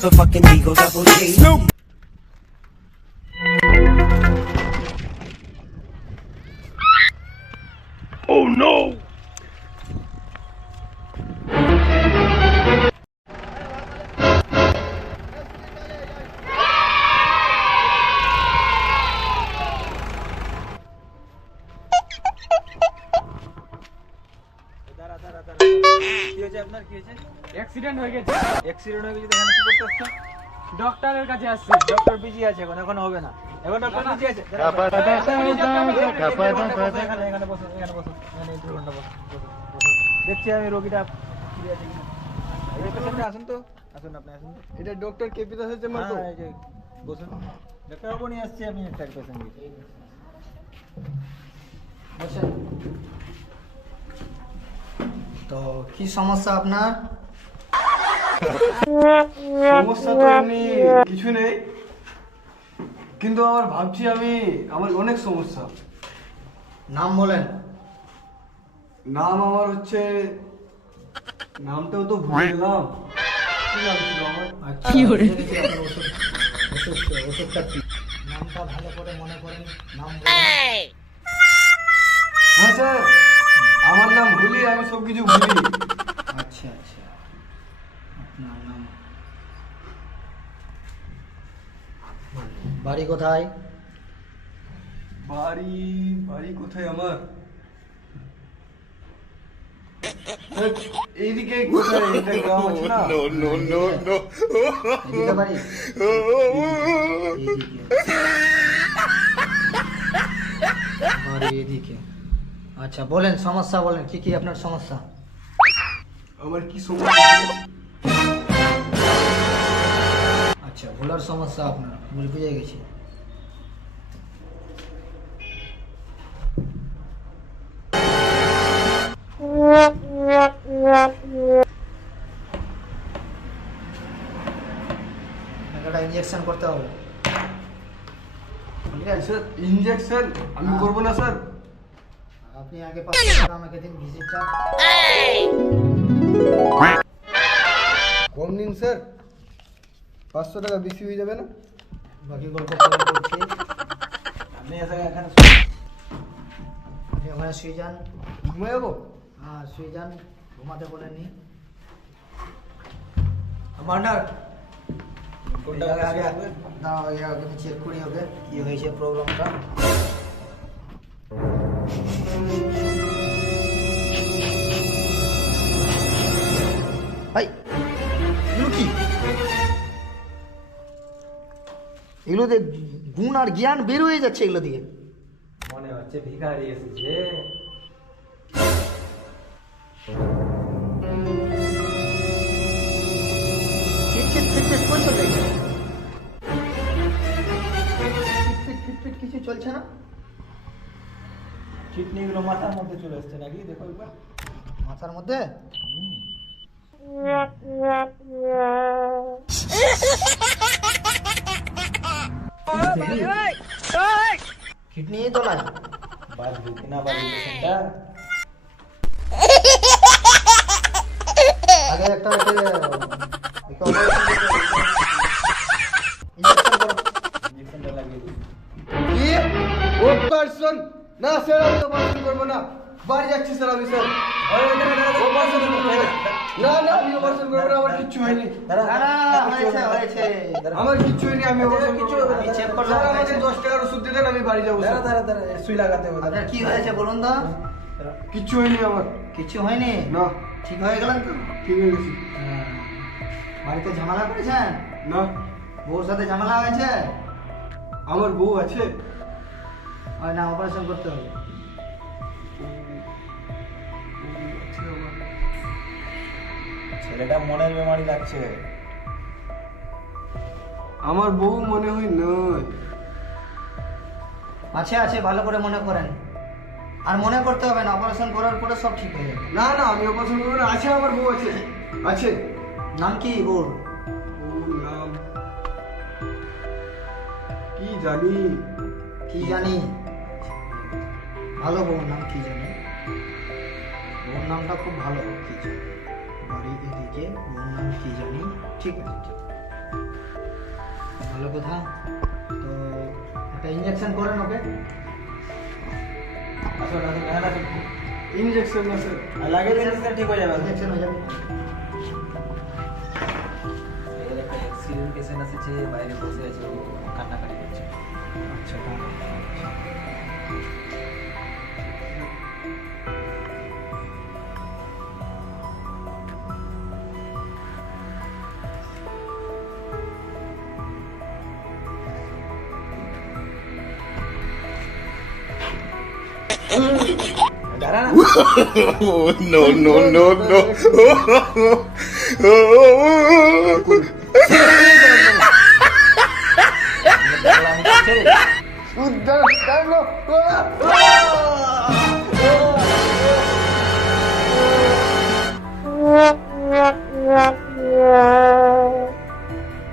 motherfucking Eagle Double G. Oh no! Accident হয়ে গেছে। Accident হয়ে গেছে এখানে কি করতে আসছো? ডক্টরের কাছে আসছি। ডক্টর বিজি আছে এখন হবে না। এখন ডক্টর বিজি আছে। এখানে বসো, এখানে বসো, এখানে 2 ঘন্টা বসো। দেখছি আমি রোগীটা কি আছে কিনা। এই পেশেন্টটা আসুন তো, আসুন আপনি আসুন তো। এটা ডক্টর কেপি দাসের চেম্বার তো? হ্যাঁ, এই যে বসুন। ডাক্তার বাবু নিয়ে আসছি আমি একটা পেশেন্ট দিতে। বসেন। তো কি সমস্যা আপনার? সমস্যা তো এমনি কিছু নেই, কিন্তু আমার ভাবছি আমার অনেক সমস্যা। নাম বলেন। নাম আমার হচ্ছে, নামটাও তো ভুলে গেলাম। কি নাম ছিল আমার? কি করে ওষুধটা কি? নামটা ভালো করে মনে করেন। নাম বলেন। হ্যাঁ স্যার, আমার নাম ভুলি, আমি সব কিছু ভুলি। আচ্ছা আচ্ছা, আপনার নাম। বাড়ি কোথায়? বাড়ি বাড়ি কোথায় আমার? এইদিকে কোথায়? এটা গ্রাম আছে না? এদিকে বাড়ি? বাড়ি এদিকে। আচ্ছা বলেন, সমস্যা বলেন, কি কি আপনার সমস্যা? আমার কি সমস্যা? আচ্ছা, ভোলার সমস্যা আপনার, বুঝে গেছি। একটা ইনজেকশন করতে হবে। স্যার ইনজেকশন আমি করব না স্যার। আপনি আগে 500 টাকা আমাকে দিন ভিজিটটা। কম দিন স্যার, 500 টাকা বেশি হয়ে যাবে না? বাকি গল্প পরে করছি। আপনি এখানে আপনি ওখানে শুয়ে যান। ঘুমিয়ে যাবো? হ্যাঁ শুয়ে যান, ঘুমাতে বলেননি। মার্ডার কোনটা আগে দাঁড়াও, আগে চেক করি ওকে কি হয়েছে প্রবলেমটা। ভাই এগুলো কি? এগুলো দিয়ে গুণ আর জ্ঞান বের হয়ে যাচ্ছে এগুলো দিয়ে। মনে হচ্ছে ভিখারি এসেছে। কিছু চলছে না। কিডনি গুলো মাথার মধ্যে চলে আসছে নাকি, দেখো একবার। মাথার মধ্যে কিডনি তোলায় বাজবে কিনা বাজবে পেশেন্টটা। আগে একটা ইঞ্জেকশনটা লাগিয়ে দিই। কি অপারেশন? না স্যার, আমি অপারেশন করবো না, বাড়ি যাচ্ছি স্যার আমি। স্যার অপারেশন করবো না। না না, আমি অপারেশন করবো না, আমার কিচ্ছু হয়নি। আমার কিচ্ছু হয়নি, আমি অপারেশন করবো না। আমি চেক করলাম। স্যার আমাকে 10 টাকার ওষুধ দিয়ে দেন, আমি বাড়ি যাবো স্যার। দাঁড়া সুই লাগাতে হবে। আপনার কি হয়েছে বলুন তো? কিচ্ছু হয়নি আমার। কিছু হয়নি? না, ঠিক হয়ে গেলেন তো? ঠিক হয়ে গেছি। বাড়িতে ঝামেলা করেছেন? না, বউর সাথে ঝামেলা হয়েছে? আমার বউ আছে। হয় না, অপারেশন করতে হবে। ছেলেটা মনের বেমারি লাগছে। আমার বউ মনে হয় নয়। আছে আছে, ভালো করে মনে করেন। আর মনে করতে হবে না, অপারেশন করার পরে সব ঠিক হয়ে যাবে। না না, আমি অপারেশন করবো না। আছে, আমার বউ আছে। আছে। নাম কি বউর? বউর নাম কি জানি। কি জানি? ভালো বউর নাম কি জানি? বউর নামটা খুব ভালো। কি জানি? বাড়ি এদিকে, বউর নাম কি জানি? ঠিক আছে, ঠিক। ভালো কথা। তো একটা ইঞ্জেকশন করেন ওকে। আসুন আসুন এখানে আসুন। ইনজেকশন না স্যার। আর লাগে দিন ঠিক হয়ে যাবে। ইঞ্জেকশন হয়ে যাবে। এর একটা অ্যাক্সিডেন্ট পেশেন্ট আছে যে বাইরে বসে আছে, ও কান্নাকাটি করছে। আচ্ছা দাঁড়া না। Oh, no, no, no, no. আমি ছেড়ে উদ্ধার কারলো।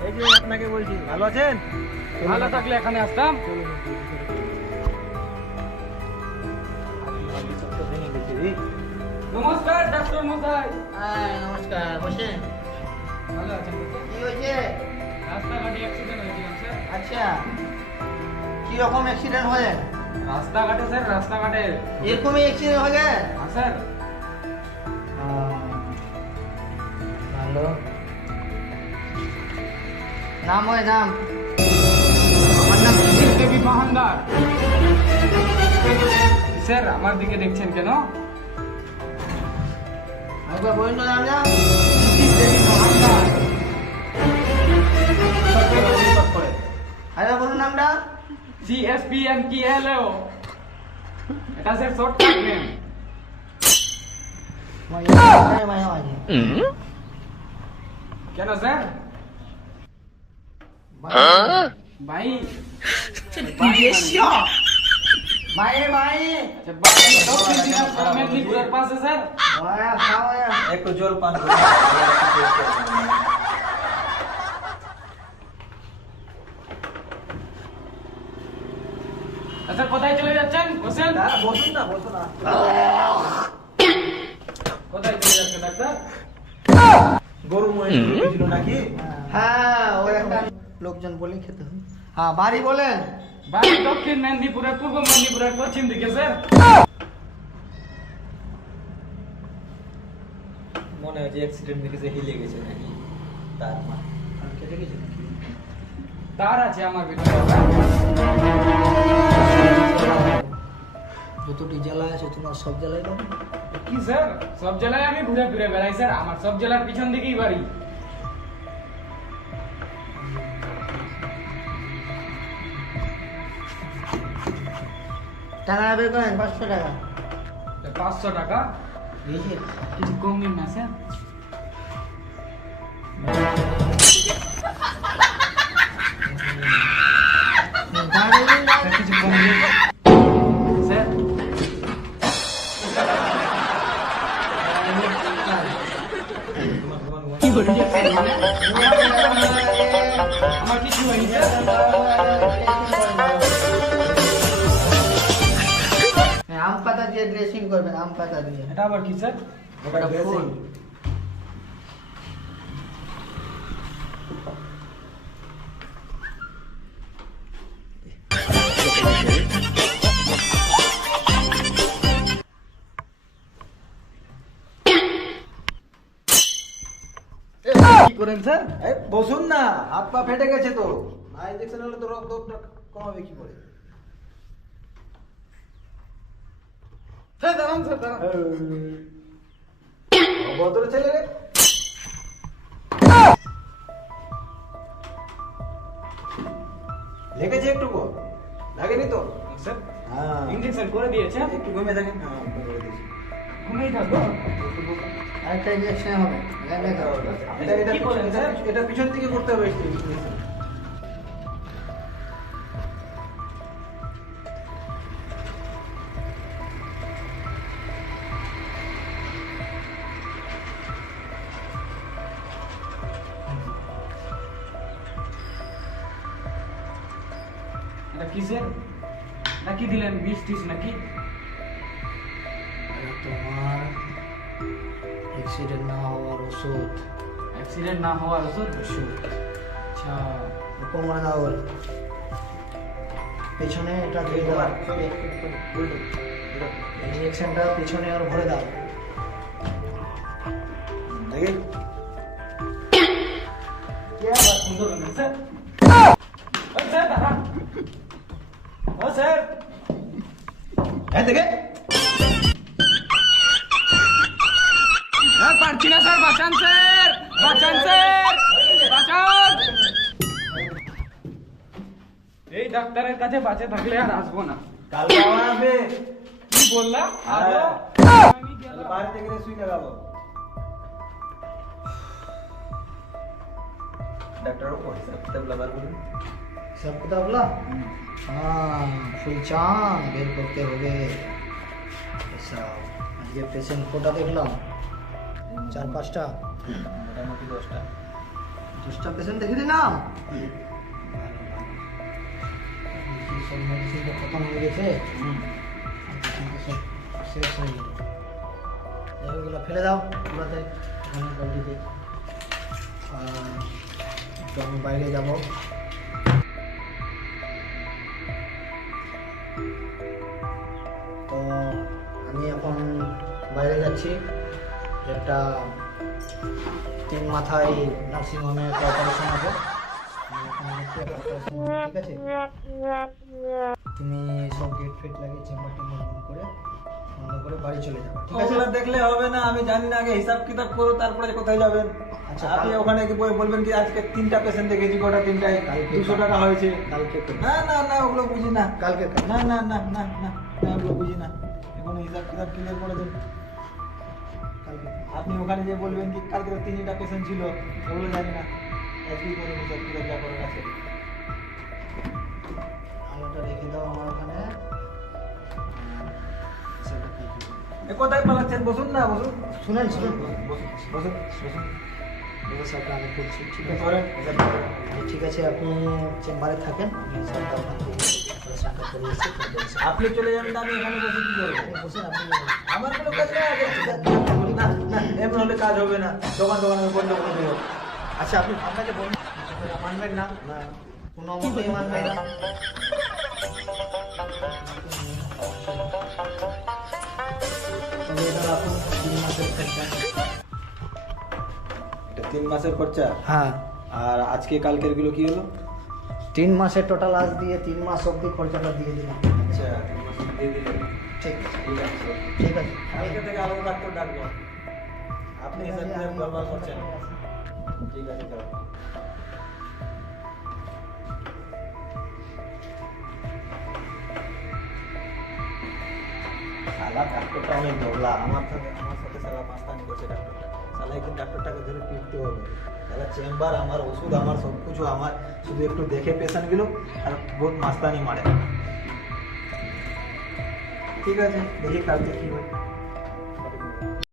এই যে আপনাকে বলছি, ভালো আছেন? ভালো থাকলে এখানে আসতাম। ভেঙে গেছে রে। নমস্কার ডাক্তার মশাই। নমস্কার, বসেন। ভালো আছেন তো? কি হয়েছে? রাস্তাঘাটে অ্যাক্সিডেন্ট হয়েছিল স্যার। আচ্ছা, কি রকম অ্যাক্সিডেন্ট হয়ে? রাস্তাঘাটে স্যার, রাস্তাঘাটে। এরকমই অ্যাক্সিডেন্ট হয়ে গেছে? হ্যাঁ স্যার। ভালো। নাম হয় নাম? আমার নাম দেবী মহানদার। স্যার আমার দিকে দেখছেন কেন? একবার বলুন তো নামটা। দেবী মহানদার। আরেকবার বলুন নামটা। CSPN কি হলো? এটা স্যার শর্টকাট নেম। মাঝামাঝি। কেন স্যার? ভাই মায়ে মায়ে। আচ্ছা ভাই দক্ষিণ দিনাজপুর মেদিনীপুরের পাশে স্যার। মায়া খাওয়া। একটু জল পান করুন। আচ্ছা কোথায় চলে যাচ্ছেন? বসেন। বসুন না, বসুন না। কোথায় চলে যাচ্ছেন ডাক্তার? গরু মহিষ ছিল নাকি? হ্যাঁ, ওই একটা লোকজন বলে খেতে হবে। হ্যাঁ, বাড়ি বলেন। বাড়ি দক্ষিণ মেদিনীপুরের, পূর্ব মেদিনীপুরের পশ্চিম দিকে স্যার। মনে হয় যে অ্যাক্সিডেন্ট দেখে হিলে গেছে নাকি তার মা কেটে গেছে নাকি? তার আছে আমার ভিতরে। যতটি জেলা আছে তোমার সব জেলায় পাবে। কি স্যার? সব জেলায় আমি ঘুরে ফিরে বেড়াই স্যার। আমার সব জেলার পিছন দিকেই বাড়ি। টাকা বের করেন, 500 টাকা। 500 টাকা দিয়েছি। কিছু কম দিন না স্যার। দাঁড়িয়ে দিন, স্যার, কিছু কম দিন স্যার। আমার কিছু হয়নি স্যার। হ্যাঁ, আম পাতা দিয়ে ড্রেসিং করবেন, আম পাতা দিয়ে। এটা আবার কি স্যার? ওটা ফুল। কি করেন স্যার? এই বসুন না, হাত পা ফেটে গেছে তো। না ইনজেকশন হলে তো রক্ত কমাবে কি করে? স্যার দাঁড়ান স্যার, দাঁড়ান। অভদ্র ছেলে রে। লেগেছে একটু গো? লাগেনি তো? স্যার হ্যাঁ, ইঞ্জেকশন করে দিয়েছে। একটু ঘুমিয়ে থাকেন। হ্যাঁ, করে দিয়েছি। ঘুমিয়ে থাকবো। আরেকটা ইঞ্জেকশন হবে। কি করেন স্যার? এটা পিছন থেকে করতে হবে। এটা কিসের? নাকি দিলেন বিষ টিস নাকি? তোমার অ্যাক্সিডেন্ট না হওয়ার ওষুধ। অ্যাক্সিডেন্ট না হওয়ার ওষুধ। ওষুধ আচ্ছা কোমরে দাও ওর পেছনে এটা দিয়ে দাও ইঞ্জেকশনটা পেছনে আর ভরে দাও দেখি क्या बात सुन रहे हैं सर ओ सर दादा ओ सर হ্যাঁ দেখে স্যার পারছি না স্যার বাঁচান স্যার বাঁচান স্যার বাঁচান এই ডাক্তারের কাছে বাঁচে থাকলে আর আসবো না কালকে আবার আসবে কি বললা আসবো আমি গেলাম বাড়ি থেকে সুই লাগাবো ডাক্তার को हिसाब किताब लगा बोलूं सब किताब ला हाँ फुल चांद बेर करते हो गए ऐसा আজকে পেশেন্ট কোটা দেখলাম 4-5টা মোটামুটি 10টা 10টা পেশেন্ট দেখে দিলাম সব মেডিসিন তো খতম হয়ে গেছে সব শেষ হয়ে গেল এগুলো ফেলে দাও পুরাতে ওখানে বাড়িতে তো আমি বাইরে যাব তো আমি এখন বাইরে যাচ্ছি একটা 3 মাথায় নার্সিংহোমে একটা অপারেশন আছে আমি এখন যাচ্ছি একটা operation হবে, ঠিক আছে তুমি সব গেট ফেট লাগিয়ে চেম্বার টেম্বার বন্ধ করে বাড়ি চলে যাবে ঠিক আছে ওগুলো দেখলে হবে না আমি জানি না আগে হিসাব কিতাব করো তারপরে কোথায় যাবেন আচ্ছা, আপনি ওখানে কি বলবেন কি আজকে 3টা পেশেন্ট দেখেছি গোটা 3টায় কালকে 200 টাকা হয়েছে কালকে করবে। না না না ওগুলো বুঝি না কালকে না না না না না না ওগুলো বুঝি না এখন হিসাব কিতাব ক্লিয়ার করে দেন কালকে আপনি ওখানে যে বলবেন কি কালকে তো 3টা পেশেন্ট ছিল ওগুলো জানি না আজকে করে হিসাব কিতাব যা করার আছে আলোটা রেখে দাও আমার ওখানে সেটা কি করবে? এ কোথায় পালাচ্ছেন বসুন না বসুন শুনেন শুনেন বসুন বসুন বসুন ব্যবস্থাটা আমি করছি ঠিক ঠিক আছে করেন হিসাব করেন। ঠিক আছে আপনি চেম্বারে থাকেন আমি সবটা ওখান থেকে অপারেশনটা করে এসে করে দেবো। আপনি চলে যাবেন না আমি এখানে বসে কি করবো আপনি বসেন আপনি আমার কোনো কাজ নেই না না এমন হলে কাজ হবে না দোকান আমি বন্ধ করে দেবো আচ্ছা আপনি আপনাকে বলুন আপনারা মানবেন না না কোনো মতেই মানবেন না তবে এটা রাখুন 3 মাসের খরচা এটা 3 মাসের খরচা হ্যাঁ আর আজকে কালকের গুলো কি হলো 3 মাসের টোটাল আজ দিয়ে 3 মাস অবধি খরচাটা দিয়ে দিলাম আচ্ছা 3 মাস দিয়ে দিলেন ঠিক ঠিক আছে ঠিক আছে কালকে থেকে আরো ডাক্তার ডাকবো আপনি হিসাব কিতাব গড়বড় করছেন ঠিক আছে যাও শালা ডাক্তারটা অনেক ঢোলা আমার সাথে শালা মাস্তানি করছে ডাক্তারটা শালা একদিন ডাক্তারটাকে ধরে পিটতে হবে শালা চেম্বার আমার ওষুধ আমার সব কিছু আমার শুধু একটু দেখে পেশেন্ট গুলো আর বহুত মাস্তানি মারে ঠিক আছে দেখি কালকে কি হয়